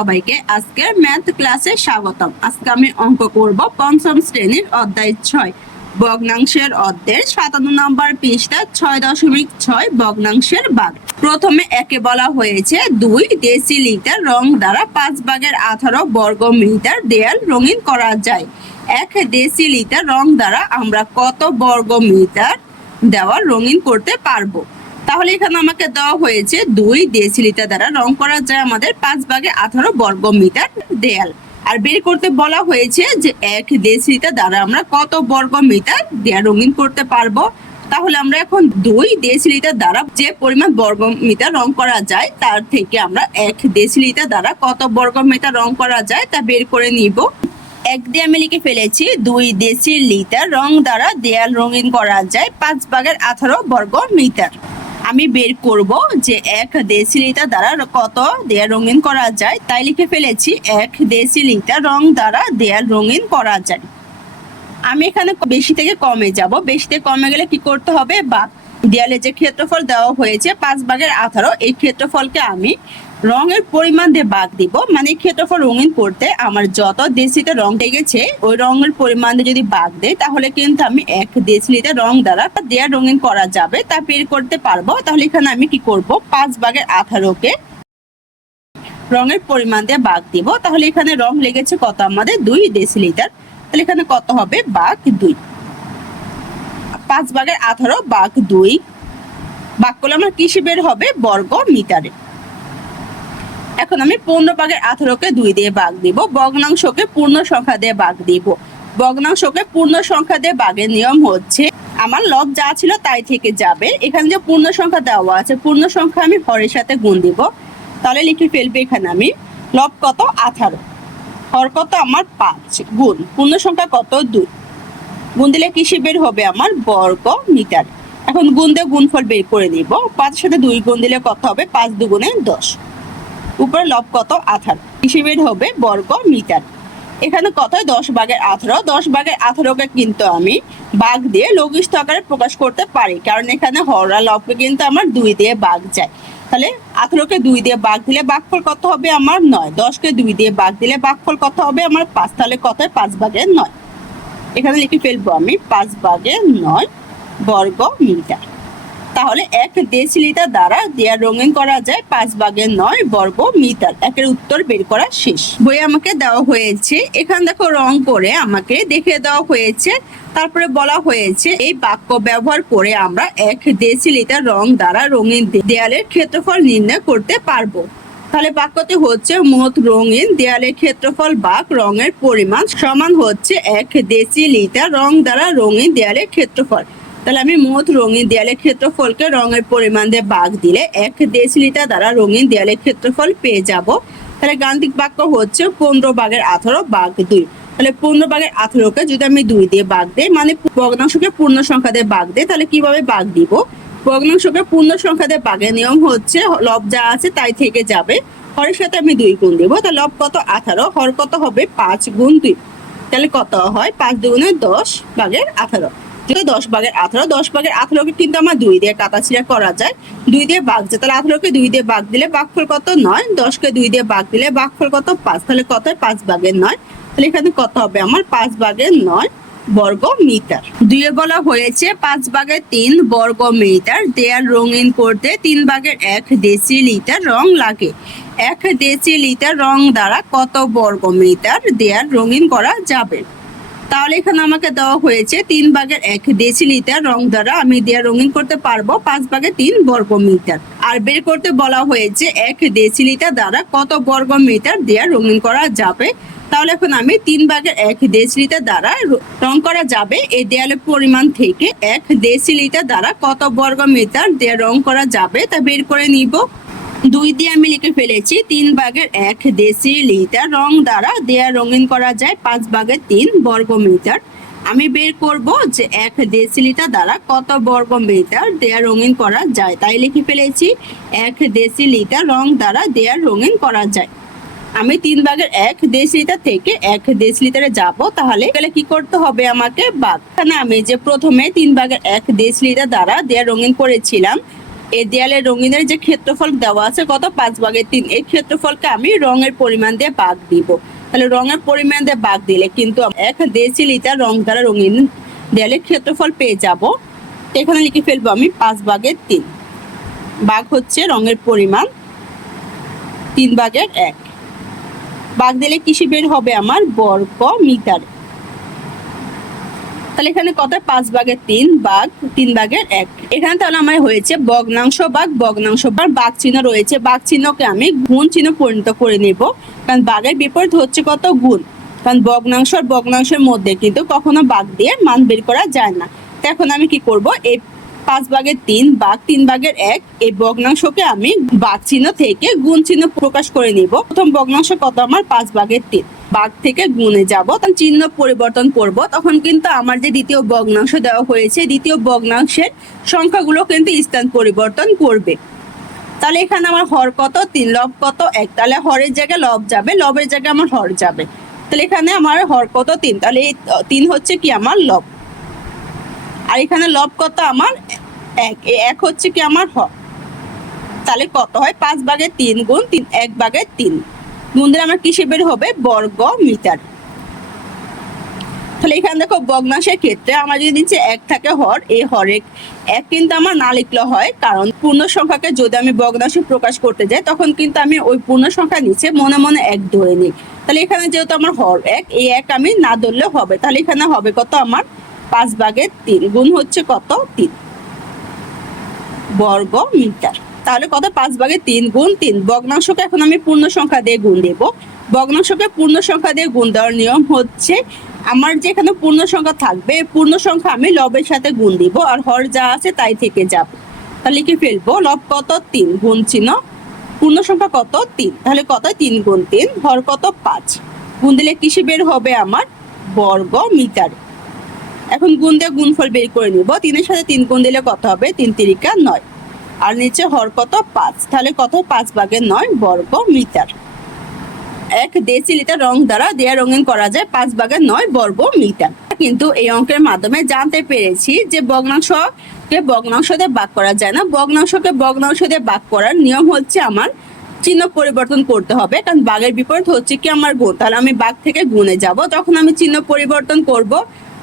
সবাইকে আজকে ম্যাথ ক্লাসে স্বাগতম। আজকে আমি অঙ্ক করব পঞ্চম শ্রেণীর অধ্যায় 6 ভগ্নাংশের অধ্যায়ের 57 নম্বর পৃষ্ঠা 6.6 ভগ্নাংশের ভাগ। প্রথমে একে বলা হয়েছে 2 ডেসিলিটার রং দ্বারা 5 ভাগের 18 বর্গ মিটার দেয়াল রঙিন করা যায়। 1 ডেসিলিটার রং দ্বারা আমরা কত বর্গ মিটার দেওয়াল রঙিন করতে পারবো? তাহলে এখানে আমাকে দেওয়া হয়েছে 2 ডেসিলিটার দ্বারা রং করা যায় আমাদের 5 ভাগে 18 বর্গ মিটার দেয়াল। আর বের করতে বলা হয়েছে যে 1 ডেসিলিটার দ্বারা আমরা কত বর্গ মিটার দেয়াল রঙিন করতে পারবো। তাহলে আমরা এখন 2 ডেসিলিটার দ্বারা যে পরিমাণ বর্গ মিটার রং করা যায় তার থেকে আমরা 1 ডেসিলিটার দ্বারা কত বর্গ মিটার রং করা যায় তা বের করে নিব। 1 দিয়ে আমি লিখে ফেলেছি 2 ডেসিলিটার রং দ্বারা দেয়াল রঙিন করা যায় 5 ভাগের 18 বর্গ মিটার। আমি বের করব যে 1 ডেসিলিটার দ্বারা কত দেয়াল রঙিন করা যায়, তাই লিখে ফেলেছি 1 ডেসিলিটার রং দ্বারা দেয়াল রঙিন করা যায়। আমি এখানে বেশি থেকে কমে যাব, বেশি থেকে কমে গেলে কি করতে হবে, বা দেয়ালে যে ক্ষেত্রফল দেওয়া হয়েছে 5 ভাগের 18 এই ক্ষেত্রফলকে আমি রঙের পরিমাণ দিয়ে ভাগ দিব। মানে ক্ষেত্রফল রঙিন করতে আমার যত ডেসিলিটার রং লেগেছে ওই রঙের পরিমাণ দিয়ে যদি ভাগ দেয় তাহলে কিন্তু আমি 1 ডেসিলিটার রং দ্বারা দেয়াল রঙিন করা যাবে তা বের করতে পারবো। তাহলে এখানে আমি কি করব, 5 ভাগের 18কে রঙের পরিমাণ দিয়ে ভাগ দিব। তাহলে এখানে রং লেগেছে কত আমাদের 2 ডেসিলিটার, তাহলে এখানে কত হবে ভাগ 2। 5 ভাগের 18 ভাগ 2 ভাগ করলে আমার কিসে বের হবে, বর্গ মিটারে। এখন আমি 15 ভাগের 18কে 2 দিয়ে ভাগ দিব, ভগ্নাংশকে পূর্ণ সংখ্যা দিয়ে ভাগ দিব। ভগ্নাংশকে পূর্ণ সংখ্যা দিয়ে ভাগের নিয়ম হচ্ছে আমার লব যা ছিল তাই থেকে যাবে। এখানে যে পূর্ণ সংখ্যা দেওয়া আছে পূর্ণ সংখ্যা আমি হরের সাথে গুণ দিব। তাহলে লিখে ফেলবে এখানে আমি লব কত 18, হর কত আমার 5, গুণ পূর্ণ সংখ্যা কত 2, গুণ দিলে কিসে বের হবে আমার বর্গ মিটার। এখন গুণ দিয়ে গুণফল বের করে নিব। 5 এর সাথে 2 গুণ দিলে কত হবে, 5 দুগুণে 10, উপরে লব কত 18, কিসে বের হবে বর্গ মিটার। এখানে কত 10 ভাগের 18, 10 ভাগের 18কে কিন্তু আমি ভাগ দিয়ে লঘিষ্ঠ আকারে প্রকাশ করতে পারি, কারণ এখানে হর আর লবকে কিন্তু আমার 2 দিয়ে ভাগ যায়। তাহলে 18কে 2 দিয়ে ভাগ দিলে ভাগফল কত হবে আমার 9, 10কে 2 দিয়ে ভাগ দিলে ভাগফল কত হবে আমার 5, তাহলে কত 5 ভাগের 9। এখানে লিখে ফেলবো আমি 5 ভাগের 9 বর্গ মিটার। তাহলে 1 ডেসিলিটার দ্বারা দেয়াল রঙিন করা যায় 5 ভাগের 9 বর্গ মিটার। একের উত্তর বের করা শেষ। বই আমাকে দেওয়া হয়েছে, এখানে দেখো রং করে আমাকে দেখে দেওয়া হয়েছে। তারপরে বলা হয়েছে এই বাক্য ব্যবহার করে আমরা 1 ডেসিলিটার রং দ্বারা রঙিন দেয়ালের ক্ষেত্রফল নির্ণয় করতে পারবো। তাহলে বাক্যটি হচ্ছে মোট রঙিন দেয়ালের ক্ষেত্রফল ভাগ রঙের পরিমাণ সমান হচ্ছে 1 ডেসিলিটার রং দ্বারা রঙিন দেয়ালের ক্ষেত্রফল। তাহলে আমি মোট রঙিন দেয়ালের ক্ষেত্রফলকে রঙের পরিমাণ দিয়ে ভাগ দিলে 1 ডেসিলিটার দ্বারা রঙিন দেয়ালের ক্ষেত্রফল পেয়ে যাব। তাহলে গাণিতিক বাক্য হচ্ছে 15 ভাগের 18 ভাগ 2। তাহলে 15 ভাগের 18কে যদি আমি 2 দিয়ে ভাগ দেই, মানে ভগ্নাংশকে পূর্ণ সংখ্যা দিয়ে ভাগ দেই, তাহলে কিভাবে ভাগ দিব, ভগ্নাংশকে পূর্ণ সংখ্যা দিয়ে ভাগের নিয়ম হচ্ছে লব যা আছে তাই থেকে যাবে, হরের সাথে আমি 2 গুণ দেব। তাহলে লব কত 18, হর কত হবে 5 গুণ 2, তাহলে কত হয় 5 দুগুণে 10 ভাগের 18। 10 ভাগের 18, 10 ভাগের 18কে কিন্তু আমার 2 দিয়ে কাটাছিড়া করা যায়, 2 দিয়ে ভাগ যায়। তাহলে 18কে 2 দিয়ে ভাগ দিলে ভাগফল কত 9, 10কে 2 দিয়ে ভাগ দিলে ভাগফল কত 5, তাহলে কত 5 ভাগের 9। তাহলে এখানে কত হবে আমার 5 ভাগের 9 বর্গ মিটার। 2 এ বলা হয়েছে 5 ভাগের 3 বর্গ মিটার দেয়াল রঙিন করতে 3 ভাগের 1 ডেসিলিটার রং লাগে। 1 ডেসিলিটার রং দ্বারা কত বর্গ মিটার দেয়াল রঙিন করা যাবে? তাহলে এখানে আমাকে দেওয়া হয়েছে 3 ভাগের 1 ডেসিলিটার রং দ্বারা আমি দেয়াল রঙিন করতে পারবো 5 ভাগের 3 বর্গ মিটার। আর বের করতে বলা হয়েছে 1 ডেসিলিটার দ্বারা কত বর্গ মিটার দেয়াল রঙিন করা যাবে। তাহলে এখন আমি 3 ভাগের 1 ডেসিলিটার দ্বারা রং করা যাবে এই দেয়ালের পরিমাণ থেকে 1 ডেসিলিটার দ্বারা কত বর্গ মিটার দেয়াল রং করা যাবে তা বের করে নিব। 2 দিয়ে আমি লিখে ফেলেছি 3 ভাগের 1 ডেসিলিটার রং দ্বারা দেয়াল রঙিন করা যায় 5 ভাগের 3 বর্গ মিটার। আমি বের করব যে 1 ডেসিলিটার দ্বারা কত বর্গ মিটার দেয়াল রঙিন করা যায়, তাই লিখে ফেলেছি 1 ডেসিলিটার রং দ্বারা দেয়াল রঙিন করা যায়। আমি 3 ভাগের 1 ডেসিলিটার থেকে 1 ডেসিলিটারে যাব, তাহলে কি করতে হবে আমাকে ভাগ। এখানে আমি যে প্রথমে 3 ভাগের 1 ডেসিলিটার দ্বারা দেয়াল রঙিন করেছিলাম এই দেয়ালের রঙিনের যে ক্ষেত্রফল দেওয়া আছে কত 5/3, এই ক্ষেত্রফলকে আমি রঙের পরিমাণ দিয়ে ভাগ দিব। তাহলে রঙের পরিমাণ দিয়ে ভাগ দিলে কিন্তু 1 ডেসিলিটার রং দ্বারা রঙিন দেয়ালের ক্ষেত্রফল পেয়ে যাব। এখানে লিখে ফেলবো আমি 5/3, ভাগ হচ্ছে রঙের পরিমাণ 3/1, ভাগ দিলে কিসে বের হবে আমার বর্গ মিটার। তাহলে এখানে কত 5/3 ভাগ 3/1। এখানে তাহলে আমার হয়েছে ভগ্নাংশ ভাগ ভগ্নাংশ ভাগ চিহ্ন রয়েছে, ভাগ চিহ্নকে আমি গুণ চিহ্ন পরিণত করে নেব, কারণ ভাগের বিপরীত হচ্ছে কত গুণ। কারণ ভগ্নাংশ আর ভগ্নাংশের মধ্যে কিন্তু কখনো ভাগ দিয়ে মান বের করা যায় না। তো এখন আমি কি করব, এই 5/3 ভাগ 3/1 এই ভগ্নাংশকে আমি ভাগ চিহ্ন থেকে গুণ চিহ্ন প্রকাশ করে নিব। প্রথম ভগ্নাংশ কত আমার 5/3, ভাগ থেকে গুণে যাব, তখন চিহ্ন পরিবর্তন করব, তখন কিন্তু আমার যে দ্বিতীয় ভগ্নাংশ দেওয়া হয়েছে দ্বিতীয় ভগ্নাংশের সংখ্যাগুলো কিন্তু স্থান পরিবর্তন করবে। তাহলে এখানে আমার হর কত 3, লব কত 1, তাহলে হরের জায়গায় লব যাবে, লবের জায়গায় আমার হর যাবে। তাহলে এখানে আমার হর কত 3, তাহলে এই 3 হচ্ছে কি আমার লব, আর এখানে লব কত আমার 1, এই 1 হচ্ছে কি আমার হর। তাহলে কত হয় 5/3 গুণ 1/3 গুণ দিলে আমার কিসে বের হবে বর্গ মিটার। তাহলে এখানে দেখো ভগ্নাংশের ক্ষেত্রে আমার যদি নিচে 1 থাকে হর, এই হরের 1 কিন্তু আমার না লিখলে হয়, কারণ পূর্ণ সংখ্যাকে যদি আমি ভগ্নাংশে প্রকাশ করতে যাই তখন কিন্তু আমি ওই পূর্ণ সংখ্যা নিচে মনে মনে 1 ধরে নিই। তাহলে এখানে যেহেতু আমার হর 1, এই 1 আমি না ধরলে হবে, তাহলে এখানে হবে কত আমার 5/3 গুণ হচ্ছে কত 3 বর্গ মিটার। তাহলে কত 5/3 গুণ 3, ভগ্নাংশকে এখন আমি পূর্ণ সংখ্যা দিয়ে গুণ দেব। ভগ্নাংশকে পূর্ণ সংখ্যা দিয়ে গুণ দেওয়ার নিয়ম হচ্ছে আমার যেখানে পূর্ণ সংখ্যা থাকবে পূর্ণ সংখ্যা আমি লবের সাথে গুণ দিব, আর হর যা আছে তাই থেকে যাবে। তাহলে লিখে ফেলবো লব কত 3, গুণ চিহ্ন পূর্ণ সংখ্যা কত 3, তাহলে কত 3 গুণ 3, হর কত 5, গুণ দিলে কিসে বের হবে আমার বর্গ মিটার। এখন গুণ দিয়ে গুণফল বের করে নিব, 3 এর সাথে 3 গুণ দিলে কত হবে 3 3 9, আর নিচে হর কত 5, তাহলে কত 5/9 বর্গ মিটার। 1 ডেসিলিটার রং দ্বারা দেয়া রঙিন করা যায় 5/9 বর্গ মিটার। কিন্তু এই অঙ্কের মাধ্যমে জানতে পেরেছি যে ভগ্নাংশকে ভগ্নাংশ দিয়ে ভাগ করা যায় না, ভগ্নাংশকে ভগ্নাংশ দিয়ে ভাগ করার নিয়ম হচ্ছে আমার চিহ্ন পরিবর্তন করতে হবে, কারণ ভাগের বিপরীত হচ্ছে কি আমার গুণ। তাহলে আমি ভাগ থেকে গুণে যাব, যখন আমি চিহ্ন পরিবর্তন করব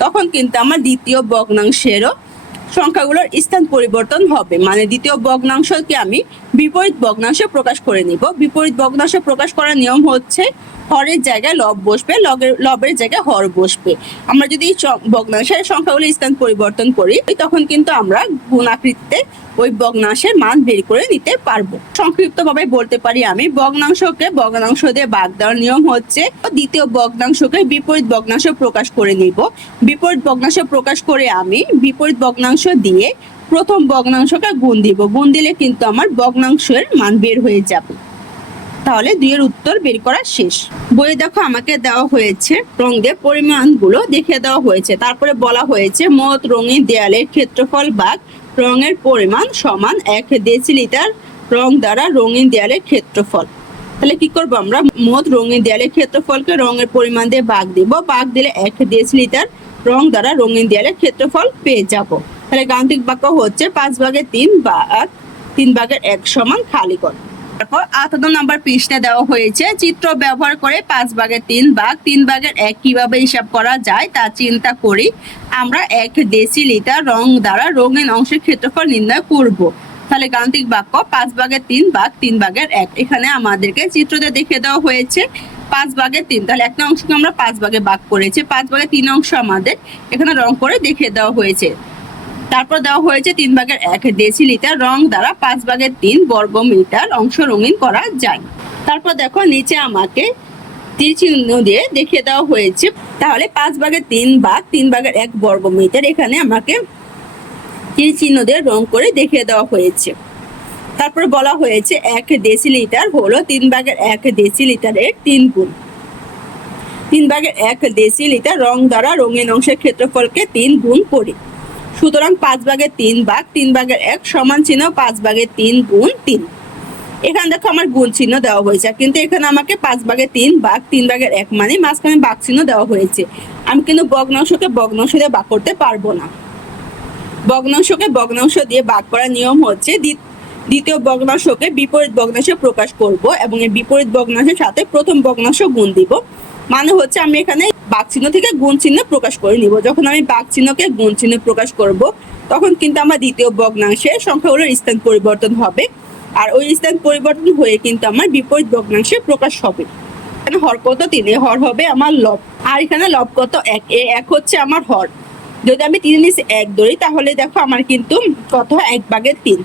তখন কিন্তু আমার দ্বিতীয় ভগ্নাংশেরও সংখ্যাগুলোর স্থান পরিবর্তন হবে, মানে দ্বিতীয় ভগ্নাংশকে আমি বিপরীত ভগ্নাংশে প্রকাশ করে নিব। বিপরীত ভগ্নাংশে প্রকাশ করার নিয়ম হচ্ছে হরের জায়গায় লব বসবে, লবের জায়গায় হর বসবে। আমরা যদি ভগ্নাংশের সংখ্যাগুলোর স্থান পরিবর্তন করি তখন কিন্তু আমরা গুণ আকৃতিতে ওই ভগ্নাংশের মান বের করে নিতে পারবো। সংক্ষিপ্তভাবে বলতে পারি আমি ভগ্নাংশকে ভগ্নাংশ দিয়ে ভাগ দেওয়ার নিয়ম হচ্ছে দ্বিতীয় ভগ্নাংশকে বিপরীত ভগ্নাংশ প্রকাশ করে নিব। বিপরীত ভগ্নাংশ প্রকাশ করে আমি বিপরীত ভগ্নাংশ দিয়ে প্রথম ভগ্নাংশকে গুণ দিব, গুণ দিলে কিন্তু আমার ভগ্নাংশের মান বের হয়ে যাবে। তাহলে 2 এর উত্তর বের করা শেষ। বইয়ে দেখো আমাকে দেওয়া হয়েছে রং দিয়ে পরিমাণগুলো দেখে দেওয়া হয়েছে, তারপরে বলা হয়েছে মোট রঙিন দেয়ালের ক্ষেত্রফল ভাগ রঙের পরিমাণ সমান 1 ডেসিলিটার রং দ্বারা রঙিন দেয়ালের ক্ষেত্রফল। তাহলে কি করবো আমরা মোট রঙিন দেয়ালের ক্ষেত্রফলকে রঙের পরিমাণ দিয়ে ভাগ দিব, ভাগ দিলে 1 ডেসিলিটার রং দ্বারা রঙিন দেয়ালের ক্ষেত্রফল পেয়ে যাব। তাহলে গাণিতিক বাক্য হচ্ছে 5/3 ভাগ 3/1 সমান খালি ঘর। তারপর 18 নম্বর পৃষ্ঠা দেওয়া হয়েছে চিত্র ব্যবহার করে 5/3 ভাগ 3/1 কিভাবে হিসাব করা যায় তা চিন্তা করি। আমরা 1 ডেসিলিটার রং দ্বারা রঙিন অংশের ক্ষেত্রফল নির্ণয় করব। তাহলে গাণিতিক বাক্য 5/3 ভাগ 3/1, এখানে আমাদেরকে চিত্রতে দেখে দেওয়া হয়েছে 5/3, তাহলে একটা অংশকে আমরা 5 ভাগে ভাগ করেছি, 5/3 অংশ আমাদের এখানে রং করে দেখে দেওয়া হয়েছে। তারপর দেওয়া হয়েছে 3/1 ডেসিলিটার রং দ্বারা 5/3 বর্গ মিটার অংশ রঙিন করা যায়। তারপর দেখো নিচে আমাকে তীর চিহ্ন দিয়ে দেখিয়ে দেওয়া হয়েছে, তাহলে 5/3 ভাগ 3/1 বর্গ মিটার এখানে আমাকে তীর চিহ্ন দিয়ে রং করে দেখিয়ে দেওয়া হয়েছে। তারপর বলা হয়েছে 1 ডেসিলিটার হলো 3/1 ডেসিলিটারের 3 গুণ। 3/1 ডেসিলিটার রং দ্বারা রঙিন অংশের ক্ষেত্রফলকে 3 গুণ করি, সুতরাং 5/3 ভাগ 3/1 সমান চিহ্ন 5/3 গুণ 3। এখানে দেখো আমার গুণ চিহ্ন দেওয়া হয়েছে, কিন্তু এখানে আমাকে 5/3 ভাগ 3/1 মানে মাঝখানে ভাগ চিহ্ন দেওয়া হয়েছে। আমি কিন্তু ভগ্নাংশকে ভগ্নাংশ দিয়ে ভাগ করতে পারবো না। ভগ্নাংশকে ভগ্নাংশ দিয়ে ভাগ করার নিয়ম হচ্ছে দ্বিতীয় ভগ্নাংশকে বিপরীত ভগ্নাংশে প্রকাশ করব এবং এই বিপরীত ভগ্নাংশের সাথে প্রথম ভগ্নাংশ গুণ দিব। মানে হচ্ছে আমি এখানে ভাগ চিহ্ন থেকে গুণ চিহ্ন প্রকাশ করে নিব। যখন আমি ভাগ চিহ্নকে গুণ চিহ্ন প্রকাশ করব তখন কিন্তু আমার দ্বিতীয় ভগ্নাংশের সংখ্যাগুলোর স্থান পরিবর্তন হবে, আর ওই স্থান পরিবর্তন হয়ে কিন্তু আমার বিপরীত ভগ্নাংশে প্রকাশ হবে। এখানে হর কত 3, হর হবে আমার লব, আর এখানে লব কত 1, এক হচ্ছে আমার হর। যদি আমি 3 নিচে 1 ধরি তাহলে দেখো আমার কিন্তু কত হয় 1/3।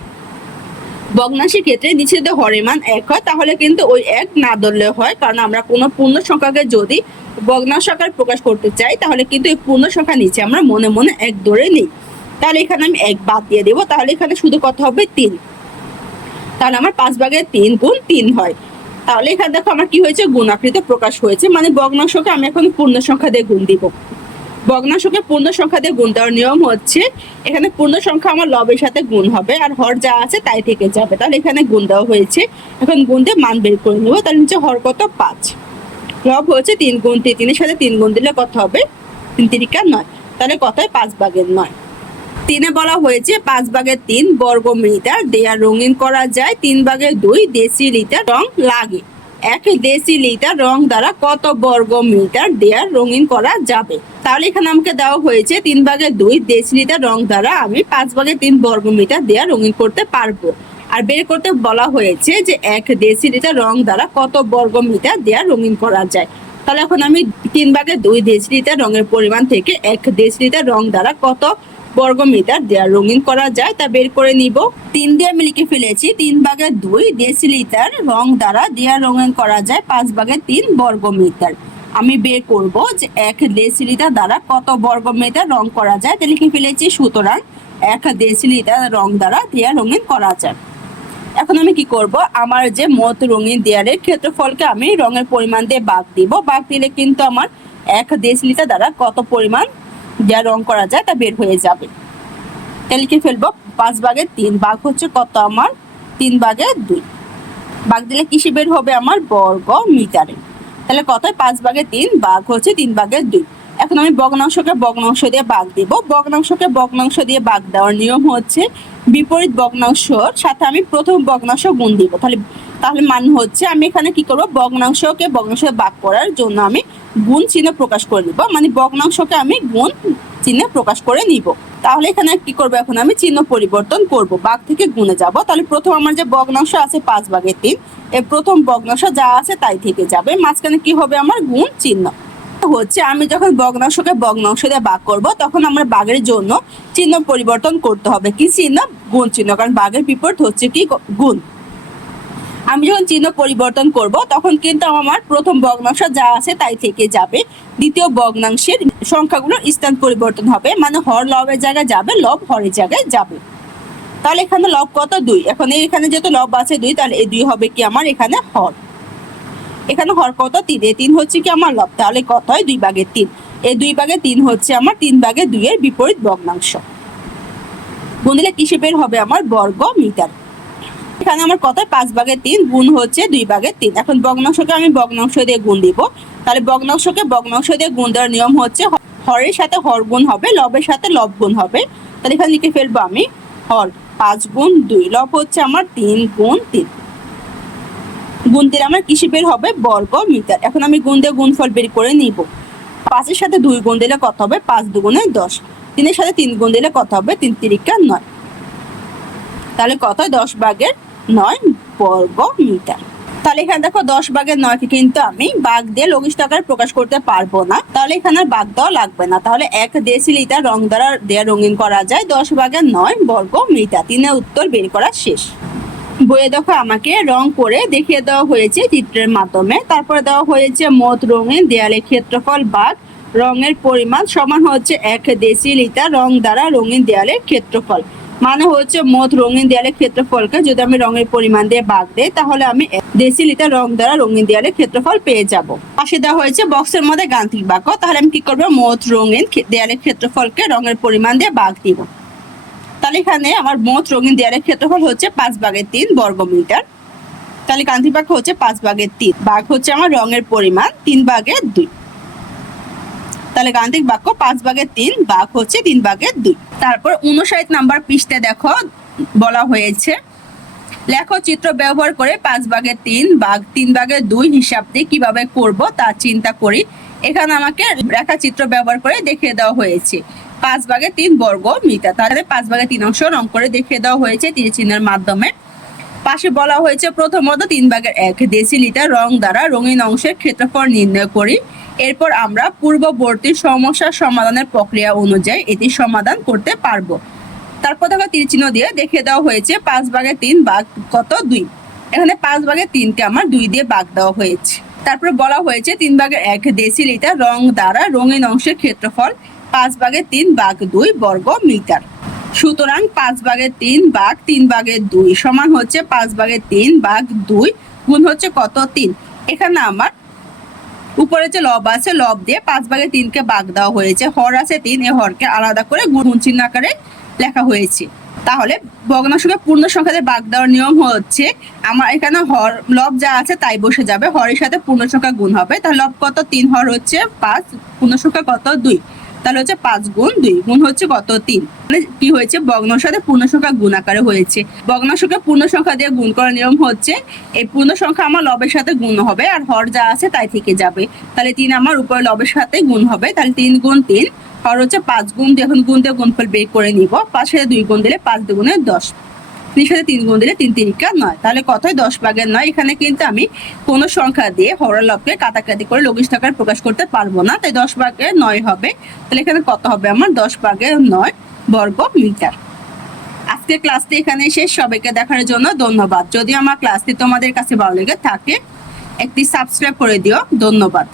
ভগ্নাংশের ক্ষেত্রে নিচে যদি হরের মান 1 হয় তাহলে কিন্তু ওই 1 না ধরলে হয়, কারণ আমরা কোনো পূর্ণ সংখ্যাকে যদি ভগ্নাংশ আকারে প্রকাশ করতে চাই তাহলে কিন্তু এই পূর্ণ সংখ্যা নিচে আমরা মনে মনে 1 ধরে নিই। তাহলে এখানে আমি 1 বাদ দিয়ে দেবো, তাহলে এখানে শুধু কত হবে 3। তাহলে আমার 5/3 গুণ 3 হয়। তাহলে এখানে দেখো আমার কি হয়েছে, গুণ আকৃতি প্রকাশ হয়েছে, মানে ভগ্নাংশকে আমি এখন পূর্ণ সংখ্যা দিয়ে গুণ দিব। ভগ্নাংশকে পূর্ণ সংখ্যা দিয়ে গুণ দেওয়ার নিয়ম হচ্ছে এখানে পূর্ণ সংখ্যা আমার লবের সাথে গুণ হবে আর হর যা আছে তাই থেকে যাবে। তাহলে এখানে গুণ দেওয়া হয়েছে, এখন গুণ দিয়ে মান বের করে নেব। তাহলে নিচে হর কত 5, লব হচ্ছে 3 গুণ 3, 3 এর সাথে 3 গুণ দিলে কত হবে 3 3 9, তাহলে কত হয় 5/9। 3 বলা হয়েছে 5/3 বর্গ মিটার দেয়া রঙিন করা যায় 3/2 ডেসিলিটার রং লাগে। 1 ডেসিলিটার রং দ্বারা কত বর্গ মিটার দেয়া রঙিন করা যাবে। তাহলে এখানে আমাকে দেওয়া হয়েছে 3/2 ডেসিলিটার রং দ্বারা আমি 5/3 বর্গ মিটার দেয়া রঙিন করতে পারবো। আর বের করতে বলা হয়েছে যে 1 ডেসিলিটার রং দ্বারা কত বর্গ মিটার দেয়া রঙিন করা যায়। তাহলে এখন আমি 3/2 ডেসিলিটার রঙের পরিমাণ থেকে 1 ডেসিলিটার রং দ্বারা কত বর্গ মিটার দেয়া রঙিন করা যায় তা বের করে নিব। 3 দিয়ে আমি লিখে ফেলেছি 3/2 ডেসিলিটার রং দ্বারা দেয়া রঙিন করা যায় 5/3 বর্গ মিটার। আমি বের করব যে 1 ডেসিলিটার দ্বারা কত বর্গ মিটার রং করা যায়, তা লিখে ফেলেছি। সুতরাং 1 ডেসিলিটার রং দ্বারা দেয়া রঙিন করা যায়। এখন আমি কি করব, আমার যে মোট রঙিন দেয়ালের ক্ষেত্রফলকে আমি রঙের পরিমাণ দিয়ে ভাগ দিব। ভাগ দিলে কিন্তু আমার 1 ডেসিলিটার দ্বারা কত পরিমাণ যা রং করা যায় তা বের হয়ে যাবে। তাহলে লিখে ফেলবো 5/3 ভাগ হচ্ছে কত আমার 3/2, ভাগ দিলে কিসে বের হবে আমার বর্গ মিটারে। তাহলে কত 5/3 ভাগ হচ্ছে 3/2। এখন আমি ভগ্নাংশকে ভগ্নাংশ দিয়ে ভাগ দিব। ভগ্নাংশকে ভগ্নাংশ দিয়ে ভাগ দেওয়ার নিয়ম হচ্ছে বিপরীত ভগ্নাংশর সাথে আমি প্রথম ভগ্নাংশ গুণ দিব। তাহলে মান হচ্ছে আমি এখানে কি করব, ভগ্নাংশকে ভগ্নাংশে ভাগ করার জন্য আমি গুণ চিহ্ন প্রকাশ করে নিব, মানে ভগ্নাংশকে আমি গুণ চিহ্নে প্রকাশ করে নিব। তাহলে এখানে কি করব, এখন আমি চিহ্ন পরিবর্তন করব, ভাগ থেকে গুণে যাব। তাহলে প্রথম আমার যে ভগ্নাংশ আছে 5/3, এই প্রথম ভগ্নাংশ যা আছে তাই থেকে যাবে, মাঝখানে কি হবে আমার গুণ চিহ্ন হচ্ছে। আমি যখন ভগ্নাংশকে ভগ্নাংশ দিয়ে ভাগ করব তখন আমার ভাগের জন্য চিহ্ন পরিবর্তন করতে হবে। কি চিহ্ন? গুণ চিহ্ন, কারণ ভাগের বিপরীত হচ্ছে কি গুণ। আমি যখন চিহ্ন পরিবর্তন করব তখন কিন্তু আমার প্রথম ভগ্নাংশ যা আছে তাই থেকে যাবে, দ্বিতীয় ভগ্নাংশের সংখ্যাগুলোর স্থান পরিবর্তন হবে, মানে হর লবের জায়গায় যাবে, লব হরের জায়গায় যাবে। তাহলে এখানে লব কত 2, এখন এখানে যেহেতু লব আছে 2 তাহলে এই 2 হবে কি আমার এখানে হর। এখানে হর কত 3, 3 হচ্ছে কি আমার লব, তাহলে কত হয় 2/3। এই 2/3 হচ্ছে আমার 3/2 এর বিপরীত ভগ্নাংশ। গুণ দিলে কিসে বের হবে আমার বর্গ মিটার। এখানে আমার কত 5/3 গুণ হচ্ছে 2/3। এখন ভগ্নাংশকে আমি ভগ্নাংশ দিয়ে গুণ দিব। তাহলে ভগ্নাংশকে ভগ্নাংশ দিয়ে গুণ দেওয়ার নিয়ম হচ্ছে হরের সাথে হর গুণ হবে, লবের সাথে লব গুণ হবে। তাহলে এখানে লিখে ফেলবো আমি হর 5 গুণ 2, লব হচ্ছে আমার 3 গুণ 3। গুণ দিলে আমার কিসে বের হবে বর্গ মিটার। এখন আমি গুণ দিয়ে গুণফল বের করে নিব। 5 এর সাথে 2 গুণ দিলে কত হবে 5 2 10, 3 এর সাথে 3 গুণ দিলে কত হবে 3 3 9, তাহলে কত 10/9 বর্গ মিটার। তাহলে এখানে দেখো 10/9 কে কিন্তু আমি ভাগ দিয়ে লঘিষ্ঠ আকারে প্রকাশ করতে পারবো না, তাহলে এখানে আর ভাগ দেওয়া লাগবে না। তাহলে 1 ডেসিলিটার রং দ্বারা দেয়া রঙিন করা যায় 10/9 বর্গ মিটার। 3 এর উত্তর বের করা শেষ। বইয়ে দেখো আমাকে রং করে দেখিয়ে দেওয়া হয়েছে চিত্রের মাধ্যমে। তারপরে দেওয়া হয়েছে মোট রঙিন দেয়ালের ক্ষেত্রফল ভাগ রঙের পরিমাণ সমান হচ্ছে 1 ডেসিলিটার রং দ্বারা রঙিন দেয়ালের ক্ষেত্রফল। মানে হচ্ছে মোট রঙিন দেয়ালের ক্ষেত্রফলকে যদি আমি রঙের পরিমাণ দিয়ে ভাগ দেই তাহলে আমি 1 ডেসিলিটার রং দ্বারা রঙিন দেয়ালের ক্ষেত্রফল পেয়ে যাব। পাশে দেওয়া হয়েছে বক্সের মধ্যে গাণিতিক বাক্য। তাহলে আমি কি করবো, মোট রঙিন দেয়ালের ক্ষেত্রফলকে রঙের পরিমাণ দিয়ে ভাগ দিব। তাহলে এখানে আমার মোট রঙিন দেয়ালের ক্ষেত্রফল হচ্ছে 5/3 বর্গ মিটার। তাহলে গাণিতিক বাক্য হচ্ছে 5/3 ভাগ হচ্ছে আমার রঙের পরিমাণ 3/2। তাহলে গাণিতিক বাক্য 5/3 ভাগ হচ্ছে 3/2। তারপর 59 নাম্বার পৃষ্ঠায় দেখো বলা হয়েছে লেখো চিত্র ব্যবহার করে 5/3 ভাগ 3/2 হিসাব দিয়ে কিভাবে করব তা চিন্তা করি। এখানে আমাকে রেখাচিত্র ব্যবহার করে দেখিয়ে দেওয়া হয়েছে 5/3 বর্গ মিটার। তাহলে 5/3 অংশ রং করে দেখিয়ে দেওয়া হয়েছে তীর চিহ্নের মাধ্যমে। পাশে বলা হয়েছে প্রথমত 3/1 ডেসিলিটার রং দ্বারা রঙিন অংশের ক্ষেত্রফল নির্ণয় করি। এরপর আমরা পূর্ববর্তী সমস্যার সমাধানের প্রক্রিয়া অনুযায়ী এটি সমাধান করতে পারবো। তারপর দেখো তীর চিহ্ন দিয়ে দেখিয়ে দেওয়া হয়েছে 5/3 ভাগ কত 2। এখানে 5/3কে আমার 2 দিয়ে ভাগ দেওয়া হয়েছে। তারপরে বলা হয়েছে 3/1 ডেসিলিটার রং দ্বারা রঙিন অংশের ক্ষেত্রফল 5/3 ভাগ 2 বর্গ মিটার। সুতরাং 5/3 ভাগ 3/2 সমান হচ্ছে 5/3 ভাগ 2 গুণ হচ্ছে কত 3। এখানে আমার উপরে যে লব আছে লব দিয়ে 5/3কে ভাগ দেওয়া হয়েছে, হর আছে 3, এই হরকে আলাদা করে গুণ চিহ্ন আকারে লেখা হয়েছে। তাহলে ভগ্নাংশকে পূর্ণ সংখ্যা দিয়ে ভাগ দেওয়ার নিয়ম হচ্ছে আমার এখানে হর লব যা আছে তাই বসে যাবে, হরের সাথে পূর্ণ সংখ্যা গুণ হবে। তাহলে লব কত 3, হর হচ্ছে 5, পূর্ণ সংখ্যা কত 2, তাহলে হচ্ছে 5 গুণ 2 গুণ হচ্ছে কত 3। মানে কি হয়েছে ভগ্নাংশের সাথে পূর্ণ সংখ্যা গুণ আকারে হয়েছে। ভগ্নাংশকে পূর্ণ সংখ্যা দিয়ে গুণ করার নিয়ম হচ্ছে এই পূর্ণ সংখ্যা আমার লবের সাথে গুণ হবে আর হর যা আছে তাই থেকে যাবে। তাহলে 3 আমার উপরে লবের সাথে গুণ হবে, তাহলে 3 গুণ 3, হর হচ্ছে 5 গুণ 2, এখন গুণ দিয়ে গুণফল বের করে নিব। 5 সাথে 2 গুণ দিলে 5 দুগুণে 10, 3 সাথে 3 গুণ দিলে 3 3কা 9, তাহলে কত হয় 10/9। এখানে কিন্তু আমি কোনো সংখ্যা দিয়ে হর লবকে কাটাকাটি করে লঘিষ্ঠ আকারে প্রকাশ করতে পারবো না, তাই 10/9 হবে। তাহলে এখানে কত হবে আমার 10/9 বর্গ মিটার। আজকে ক্লাসটি এখানে শেষ। সবাইকে দেখার জন্য ধন্যবাদ। যদি আমার ক্লাসটি তোমাদের কাছে ভালো লেগে থাকে একটি সাবস্ক্রাইব করে দিও। ধন্যবাদ।